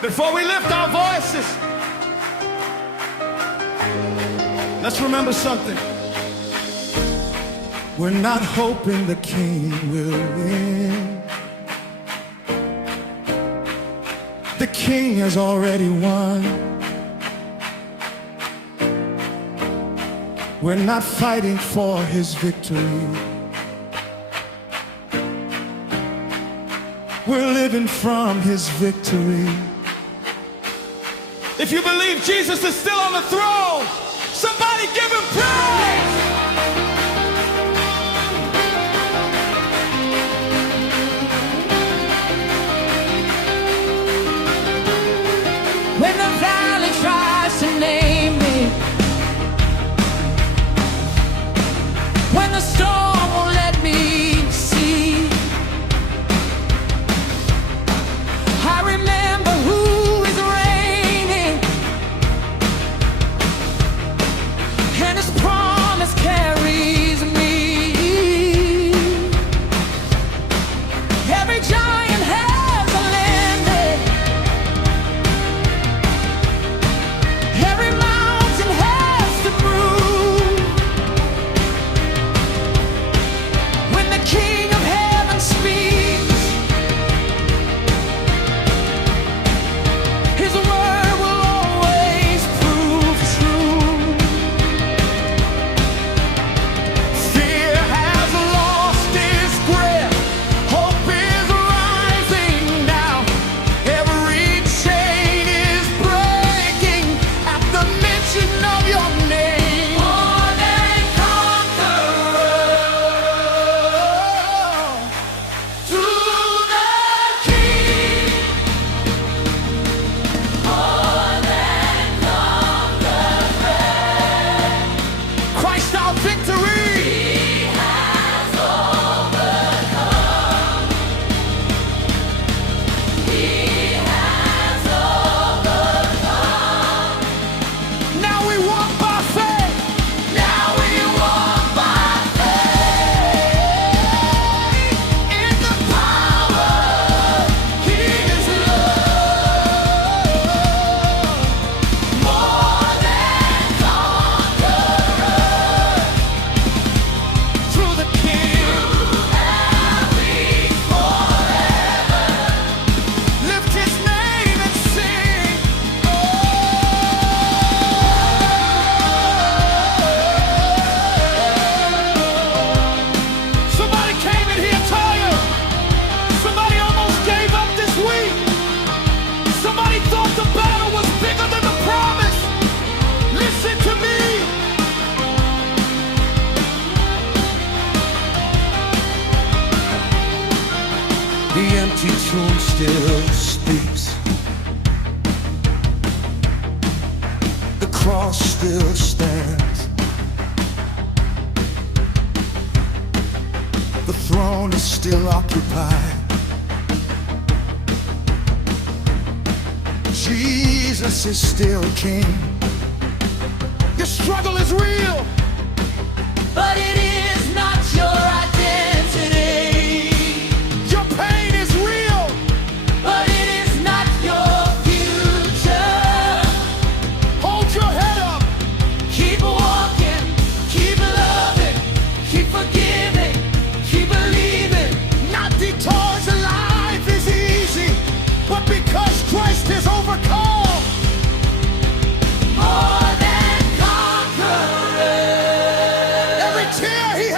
Before we lift our voices, let's remember something. We're not hoping the king will win. The king has already won. We're not fighting for his victory. We're living from his victory. If you believe Jesus is still on the throne, somebody give him praise! When the valley tries to name me, when the storm won't let me see, I remember who is reigning, and his promise carries me. Every giant has a landing, every mountain has to move. When the King of Heaven speaks, his word will always prove true. Fear has lost its grip, hope is rising now. Every chain is breaking at the mention of your name. More than conqueror, to the King. More than conqueror, Christ our victory. He has overcome. He has overcome. Now we walk by faith. Now we walk by faith in the power of his love. More than conqueror, through the King have we forever. Lift his name and sing. Somebody came in here tired. Somebody almost gave up this week. Somebody thought the battle was bigger than the promise. Listen to me. The empty tomb still speaks. The cross still stands. The throne is still occupied. Jesus is still king. Your struggle is real, but it is not your identity. Your pain is real, but it is not your future. Hold your head up. Keep walking, keep loving, keep forgiving, keep believing. Not because life is easy, but because Christ has overcome. More than conqueror. Every tear he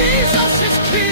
Jesus is King.